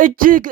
እጅግ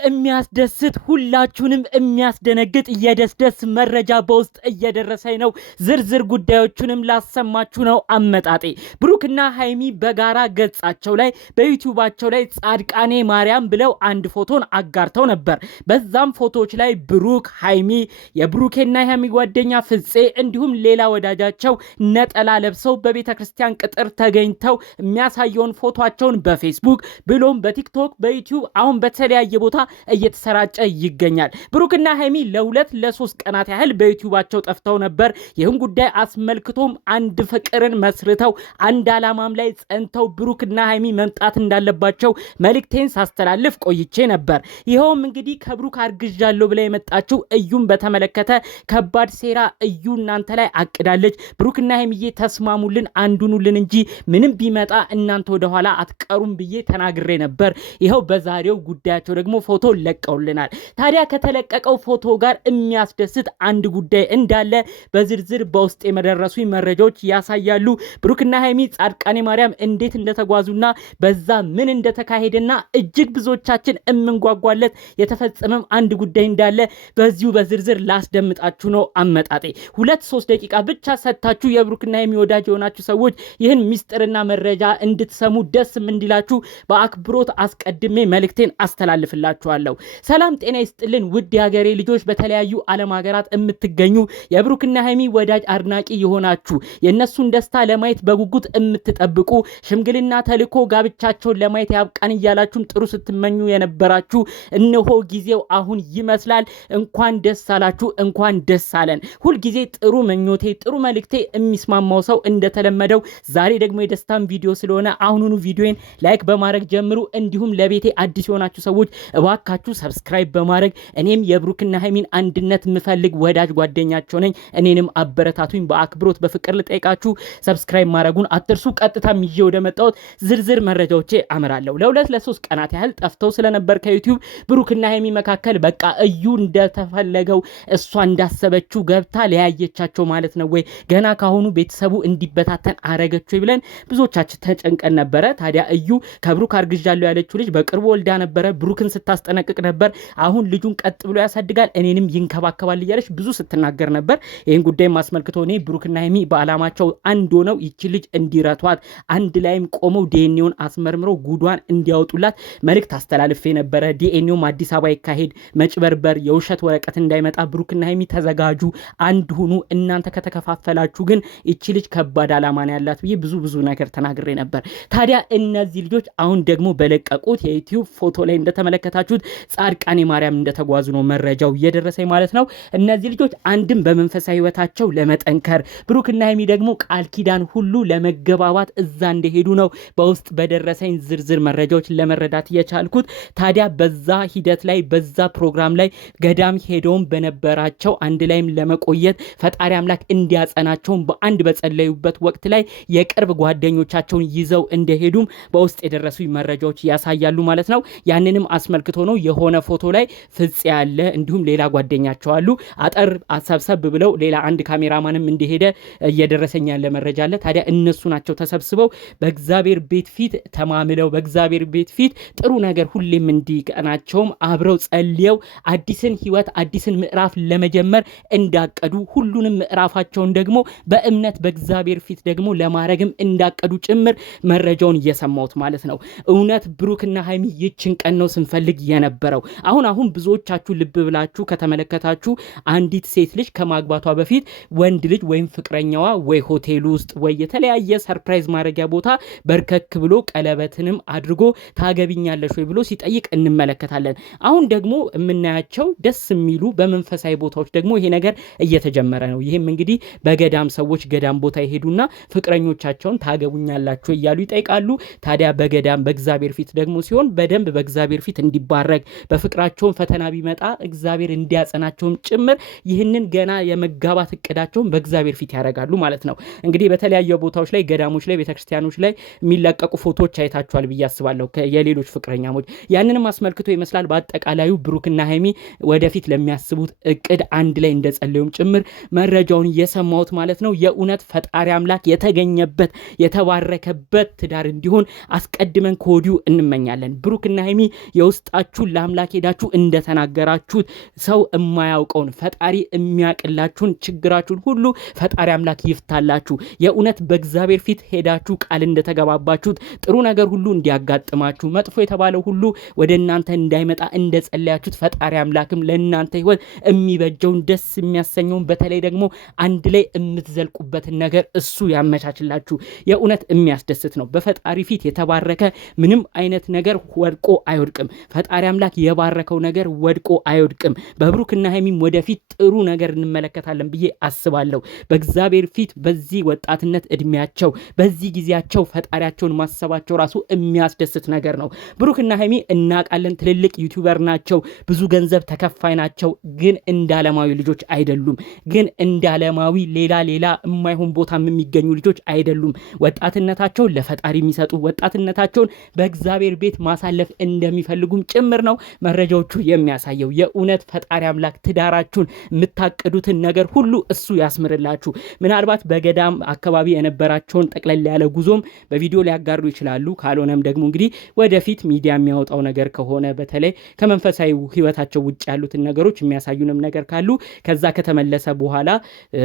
የሚያስደስት ሁላችሁንም የሚያስደነግጥ የደስደስ መረጃ በውስጥ እየደረሰኝ ነው። ዝርዝር ጉዳዮቹንም ላሰማችሁ ነው አመጣጤ። ብሩክና ሃይሚ በጋራ ገጻቸው ላይ በዩቲዩባቸው ላይ ጻድቃኔ ማርያም ብለው አንድ ፎቶን አጋርተው ነበር። በዛም ፎቶዎች ላይ ብሩክ፣ ሃይሚ፣ የብሩኬና የሃይሚ ጓደኛ ፍፄ እንዲሁም ሌላ ወዳጃቸው ነጠላ ለብሰው በቤተ ክርስቲያን ቅጥር ተገኝተው የሚያሳየውን ፎቶቸውን በፌስቡክ ብሎም በቲክቶክ በዩቲዩብ አሁን በተለያየ ቦታ እየተሰራጨ ይገኛል። ብሩክና ሃይሚ ለ2-3 ቀናት ያህል በዩቲዩባቸው ጠፍተው ነበር። ይህን ጉዳይ አስመልክቶም አንድ ፍቅርን መስርተው አንድ አላማም ላይ ጸንተው ብሩክና ሃይሚ መምጣት እንዳለባቸው መልእክቴን ሳስተላልፍ ቆይቼ ነበር። ይኸውም እንግዲህ ከብሩክ አርግዣለሁ ብላ የመጣችው እዩን በተመለከተ ከባድ ሴራ እዩ እናንተ ላይ አቅዳለች። ብሩክና ሃይሚዬ ተስማሙልን አንዱኑልን እንጂ ምንም ቢመጣ እናንተ ወደኋላ አትቀሩም ብዬ ተናግሬ ነበር። ይኸው በዛሬው ጉዳያቸው ደግሞ ፎቶ ለቀውልናል። ታዲያ ከተለቀቀው ፎቶ ጋር የሚያስደስት አንድ ጉዳይ እንዳለ በዝርዝር በውስጥ የመደረሱ መረጃዎች ያሳያሉ። ብሩክና ሃይሚ ጻድቃኔ ማርያም እንዴት እንደተጓዙና በዛ ምን እንደተካሄደና እጅግ ብዙዎቻችን እምንጓጓለት የተፈጸመም አንድ ጉዳይ እንዳለ በዚሁ በዝርዝር ላስደምጣችሁ ነው አመጣጤ። 2-3 ደቂቃ ብቻ ሰጥታችሁ የብሩክና ሃይሚ ወዳጅ የሆናችሁ ሰዎች ይህን ሚስጥርና መረጃ እንድትሰሙ ደስም እንዲላችሁ በአክብሮት አስቀድሜ መልእክቴን አስተላልፍላችኋለሁ። ሰላም ጤና ይስጥልን ውድ የሀገሬ ልጆች፣ በተለያዩ ዓለም ሀገራት የምትገኙ የብሩክና ሃይሚ ወዳጅ አድናቂ የሆናችሁ የነሱን ደስታ ለማየት በጉጉት የምትጠብቁ ሽምግልና ተልኮ ጋብቻቸውን ለማየት ያብቃን እያላችሁም ጥሩ ስትመኙ የነበራችሁ እነሆ ጊዜው አሁን ይመስላል። እንኳን ደስ አላችሁ፣ እንኳን ደስ አለን። ሁልጊዜ ጥሩ ምኞቴ ጥሩ መልእክቴ የሚስማማው ሰው እንደተለመደው ዛሬ ደግሞ የደስታን ቪዲዮ ስለሆነ አሁኑኑ ቪዲዮን ላይክ በማድረግ ጀምሩ። እንዲሁም ለቤቴ አዲስ የሆናችሁ ሰዎች እባካችሁ ሰብስክራይብ በማድረግ እኔም የብሩክና ሃይሚን አንድነት የምፈልግ ወዳጅ ጓደኛቸው ነኝ። እኔንም አበረታቱኝ በአክብሮት በፍቅር ልጠይቃችሁ። ሰብስክራይብ ማድረጉን አትርሱ። ቀጥታ ይዤ ወደ መጣሁት ዝርዝር መረጃዎቼ አመራለሁ። ለ2-3 ቀናት ያህል ጠፍተው ስለነበር ከዩቲዩብ ብሩክና ሃይሚ መካከል በቃ እዩ እንደተፈለገው እሷ እንዳሰበችው ገብታ ለያየቻቸው ማለት ነው ወይ ገና ካሁኑ ቤተሰቡ እንዲበታተን አረገችው ብለን ብዙዎቻችን ተጨንቀን ነበረ። ታዲያ እዩ ከብሩክ አርግዣለሁ ያለችው ልጅ በቅርቡ ወልዳ ነበረ። ብሩክን ስታስጠነቅቅ ነበር። አሁን ልጁን ቀጥ ብሎ ያሳድጋል እኔንም ይንከባከባል እያለች ብዙ ስትናገር ነበር። ይህን ጉዳይ ማስመልክቶ እኔ ብሩክና ሃይሚ በአላማቸው አንድ ሆነው ይቺ ልጅ እንዲረቷት አንድ ላይም ቆመው ዲኤንኤውን አስመርምረው ጉዷን እንዲያወጡላት መልእክት አስተላልፌ ነበረ። ዲኤንኤውም አዲስ አበባ ይካሄድ፣ መጭበርበር፣ የውሸት ወረቀት እንዳይመጣ ብሩክና ሃይሚ ተዘጋጁ፣ አንድ ሁኑ። እናንተ ከተከፋፈላችሁ ግን ይቺ ልጅ ከባድ አላማ ነው ያላት ብዬ ብዙ ነገር ተናግሬ ነበር። ታዲያ እነዚህ ልጆች አሁን ደግሞ በለቀቁት የዩቲዩብ ፎቶ ላይ እንደተመለከታችሁት ጻድቃኔ ማርያም እንደተጓዙ ነው መረጃው እየደረሰኝ ማለት ነው። እነዚህ ልጆች አንድም በመንፈሳዊ ህይወታቸው ለመጠንከር ብሩክና ሃይሚ ደግሞ ቃል ኪዳን ሁሉ ለመገባባት እዛ እንደሄዱ ነው በውስጥ በደረሰኝ ዝርዝር መረጃዎች ለመረዳት የቻልኩት። ታዲያ በዛ ሂደት ላይ በዛ ፕሮግራም ላይ ገዳም ሄደውም በነበራቸው አንድ ላይም ለመቆየት ፈጣሪ አምላክ እንዲያጸናቸውም በአንድ በጸለዩበት ወቅት ላይ የቅርብ ጓደኞቻቸውን ይዘው እንደሄዱም በውስጥ የደረሱ መረጃዎች ያሳያሉ ማለት ነው። ያንንም አስመልክቶ ነው የሆነ ፎቶ ላይ ፍፄ ያለ እንዲሁም ሌላ ጓደኛቸው አሉ። አጠር አሰብሰብ ብለው ሌላ አንድ ካሜራማንም እንደሄደ እየደረሰኝ ያለ መረጃ አለ። ታዲያ እነሱ ናቸው ተሰብስበው በእግዚአብሔር ቤት ፊት ተማምለው በእግዚአብሔር ቤት ፊት ጥሩ ነገር ሁሌም እንዲቀናቸውም አብረው ጸልየው አዲስን ህይወት አዲስን ምዕራፍ ለመጀመር እንዳቀዱ ሁሉንም ምዕራፋቸውን ደግሞ በእምነት በእግዚአብሔር ፊት ደግሞ ለማረግም እንዳቀዱ ጭምር መረጃውን እየሰማሁት ማለት ነው። እውነት ብሩክና ሃይሚ ይችን ቀን ነው ስንፈልግ የነበረው። አሁን ብዙዎቻችሁ ልብ ብላችሁ ከተመለከታችሁ አንዲት ሴት ልጅ ከማግባቷ በፊት ወንድ ልጅ ወይም ፍቅረኛዋ ወይ ሆቴል ውስጥ ወይ የተለያየ ሰርፕራይዝ ማድረጊያ ቦታ በርከክ ብሎ ቀለበትንም አድርጎ ታገቢኛለሽ ወይ ብሎ ሲጠይቅ እንመለከታለን። አሁን ደግሞ የምናያቸው ደስ የሚሉ በመንፈሳዊ ቦታዎች ደግሞ ይሄ ነገር እየተጀመረ ነው። ይህም እንግዲህ በገዳም ሰዎች ገዳም ቦታ ይሄዱና ፍቅረኞቻቸውን ታገቡኛላችሁ እያሉ ይጠይቃሉ። ታዲያ በገዳም በእግዚአብሔር ፊት ደግሞ ሲሆን በደንብ በእግዚአብሔር ፊት እንዲባረክ በፍቅራቸውን ፈተና ቢመጣ እግዚአብሔር እንዲያጸናቸውም ጭምር ይህንን ገና የመጋባት እቅዳቸውን በእግዚአብሔር ፊት ያደርጋሉ ማለት ነው። እንግዲህ በተለያዩ ቦታዎች ላይ ገዳሞች ላይ ቤተክርስቲያኖች ላይ የሚለቀቁ ፎቶዎች አይታችኋል ብዬ አስባለሁ የሌሎች ፍቅረኛሞች። ያንንም አስመልክቶ ይመስላል በአጠቃላዩ ብሩክና ሃይሚ ወደፊት ለሚያስቡት እቅድ አንድ ላይ እንደጸለዩም ጭምር መረጃውን የሰማሁት ማለት ነው። የእውነት ፈጣሪ አምላክ የተገኘበት የተባረከበት ትዳር እንዲሆን አስቀድመን ከወዲሁ እንመኛለን። ብሩክና ሀይሚ የውስጣችሁን ለአምላክ ሄዳችሁ እንደተናገራችሁት ሰው የማያውቀውን ፈጣሪ የሚያቅላችሁን ችግራችሁን ሁሉ ፈጣሪ አምላክ ይፍታላችሁ። የእውነት በእግዚአብሔር ፊት ሄዳችሁ ቃል እንደተገባባችሁት ጥሩ ነገር ሁሉ እንዲያጋጥማችሁ መጥፎ የተባለው ሁሉ ወደ እናንተ እንዳይመጣ እንደጸለያችሁት ፈጣሪ አምላክም ለእናንተ ህይወት የሚበጀውን ደስ የሚያሰኘውን በተለይ ደግሞ አንድ ላይ የምትዘልቁበትን ነገር እሱ ያመቻችላችሁ። የእውነት የሚያስደስት ነው። በፈጣሪ ፊት የተባረከ ምንም አይነት ነገር ወድቆ አይወድቅም። ፈጣሪ አምላክ የባረከው ነገር ወድቆ አይወድቅም። በብሩክና ሀይሚም ወደፊት ጥሩ ነገር እንመለከታለን ብዬ አስባለሁ። በእግዚአብሔር ፊት በዚህ ወጣትነት እድሜያቸው በዚህ ጊዜያቸው ፈጣሪያቸውን ማሰባቸው ራሱ የሚያስደስት ነገር ነው። ብሩክና ሀይሚ እናቃለን፣ ትልልቅ ዩቲዩበር ናቸው፣ ብዙ ገንዘብ ተከፋይ ናቸው። ግን እንዳለማዊ ልጆች አይደሉም። ግን እንዳለማዊ ሌላ የማይሆን ቦታም የሚገኙ ልጆች አይደሉም። ወጣትነታቸውን ለፈጣሪ የሚሰጡ ወጣትነታቸውን በእግዚአብሔር ቤት ማሳለፍ እንደሚፈልጉም ጭምር ነው መረጃዎቹ የሚያሳየው። የእውነት ፈጣሪ አምላክ ትዳራችሁን የምታቅዱትን ነገር ሁሉ እሱ ያስምርላችሁ። ምናልባት በገዳም አካባቢ የነበራቸውን ጠቅለል ያለ ጉዞም በቪዲዮ ሊያጋሩ ይችላሉ። ካልሆነም ደግሞ እንግዲህ ወደፊት ሚዲያ የሚያወጣው ነገር ከሆነ በተለይ ከመንፈሳዊ ህይወታቸው ውጭ ያሉትን ነገሮች የሚያሳዩንም ነገር ካሉ ከዛ ከተመለሰ በኋላ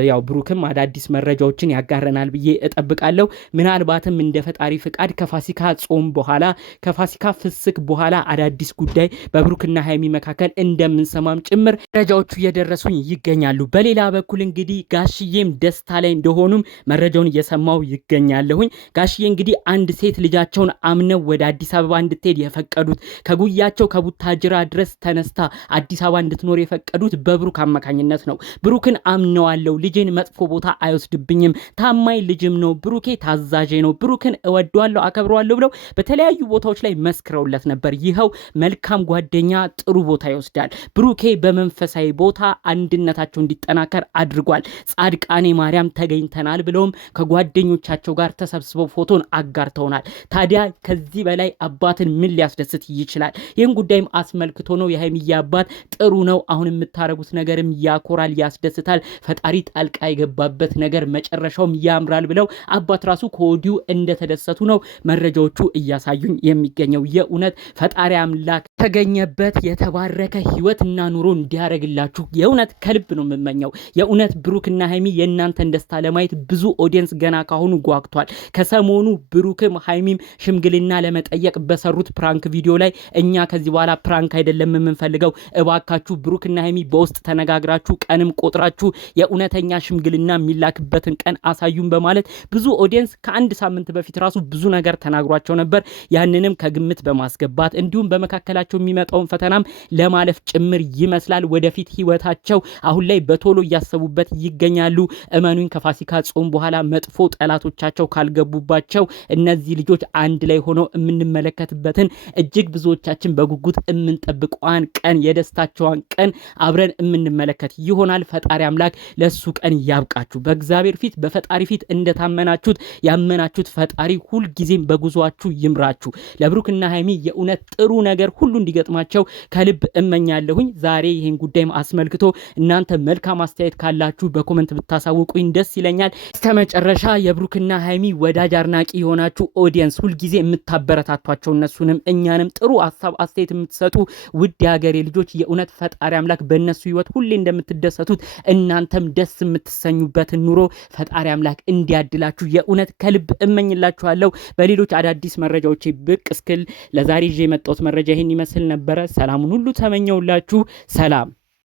ያው ብሩክም አዳዲስ መረጃዎችን ያጋረናል ብዬ እጠብቃለሁ። ምናልባትም እንደ ፈጣሪ ፍቃድ ከፋሲካ ጾም በኋላ ከፋሲካ ፍስክ በኋላ አዳዲስ ጉዳይ በብሩክና ሀይሚ መካከል እንደምንሰማም ጭምር መረጃዎቹ እየደረሱኝ ይገኛሉ። በሌላ በኩል እንግዲህ ጋሽዬም ደስታ ላይ እንደሆኑም መረጃውን እየሰማው ይገኛለሁኝ። ጋሽዬ እንግዲህ አንድ ሴት ልጃቸውን አምነው ወደ አዲስ አበባ እንድትሄድ የፈቀዱት ከጉያቸው ከቡታጅራ ድረስ ተነስታ አዲስ አበባ እንድትኖር የፈቀዱት በብሩክ አማካኝነት ነው። ብሩክን አምነዋለሁ፣ ልጄን መጥፎ ቦታ አይወስድብኝም፣ ታማኝ ልጅም ነው፣ ብሩኬ ታዛዤ ነው፣ ብሩክን እወደዋለሁ፣ አከብረዋለሁ ብለው በተለያዩ ቦታዎች ላይ መስክረውለት ነበር። ይኸው መልካም ጓደኛ ጥሩ ቦታ ይወስዳል። ብሩኬ በመንፈሳዊ ቦታ አንድነታቸው እንዲጠናከር አድርጓል። ጻድቃኔ ማርያም ተገኝተናል ብለውም ከጓደኞቻቸው ጋር ተሰብስበው ፎቶን አጋርተውናል። ታዲያ ከዚህ በላይ አባትን ምን ሊያስደስት ይችላል? ይህን ጉዳይም አስመልክቶ ነው የሀይሚዬ አባት ጥሩ ነው፣ አሁን የምታረጉት ነገርም ያኮራል፣ ያስደስታል፣ ፈጣሪ ጣልቃ የገባበት ነገር መጨረሻውም ያምራል ብለው አባት ራሱ ከወዲሁ እንደተደሰቱ ነው መረጃዎቹ እያሳዩኝ የሚገኘው። የእውነት ፈጣሪ አምላክ ተገኘበት የተባረከ ህይወትና ኑሮ እንዲያረግላችሁ የእውነት ከልብ ነው የምመኘው። የእውነት ብሩክና ሀይሚ የእናንተን ደስታ ለማየት ብዙ ኦዲየንስ ገና ካሁኑ ጓግቷል። ከሰሞኑ ብሩክም ሀይሚም ሽምግልና ለመጠየቅ በሰሩት ፕራንክ ቪዲዮ ላይ እኛ ከዚህ በኋላ ፕራንክ አይደለም የምንፈልገው፣ እባካችሁ ብሩክና ሀይሚ በውስጥ ተነጋግራችሁ ቀንም ቆጥራችሁ የእውነተኛ ሽምግልና የሚላክበትን ቀን አሳዩን በማለት ብዙ ኦዲየንስ ከአንድ ሳምንት በፊት ራሱ ብዙ ነገር ተናግሯቸው ነበር። ያንንም ከግምት በማስገባት እንዲሁም በመካከላቸው የሚመጣውን ፈተናም ለማለፍ ጭምር ይመስላል ወደፊት ህይወታቸው አሁን ላይ በቶሎ እያሰቡበት ይገኛሉ። እመኑኝ ከፋሲካ ጾም በኋላ መጥፎ ጠላቶቻቸው ካልገቡባቸው እነዚህ ልጆች አንድ ላይ ሆነው የምንመለከትበትን እጅግ ብዙዎቻችን በጉጉት የምንጠብቀዋን ቀን የደስታቸዋን ቀን አብረን የምንመለከት ይሆናል። ፈጣሪ አምላክ ለሱ ቀን ያብቃችሁ። በእግዚአብሔር ፊት በፈጣሪ ፊት እንደታመናችሁት ያመናችሁት ፈጣሪ ሁልጊዜም በጉዟችሁ ይምራችሁ። ለብሩክና ሀይሚ የእውነት ጥሩ ነገር ሁሉ እንዲገጥማቸው ከልብ እመኛለሁኝ። ዛሬ ይህን ጉዳይም አስመልክቶ እናንተ መልካም አስተያየት ካላችሁ በኮመንት ብታሳውቁኝ ደስ ይለኛል። እስከመጨረሻ የብሩክና ሀይሚ ወዳጅ አድናቂ የሆናችሁ ኦዲየንስ ሁልጊዜ የምታበረታቷቸው እነሱንም እኛንም ጥሩ ሀሳብ አስተያየት የምትሰጡ ውድ የሀገሬ ልጆች የእውነት ፈጣሪ አምላክ በእነሱ ህይወት ሁሌ እንደምትደሰቱት እናንተም ደስ የምትሰኙበትን ኑሮ ፈጣሪ አምላክ እንዲያድላችሁ የእውነት ከልብ እመኝላችኋለሁ። በሌሎች አዳዲስ መረጃዎች ብቅ እስክል ለዛሬ ይዤ የመጣሁት መረጃ ይህን ይመስል ነበረ። ሰላሙን ሁሉ ተመኘውላችሁ። ሰላም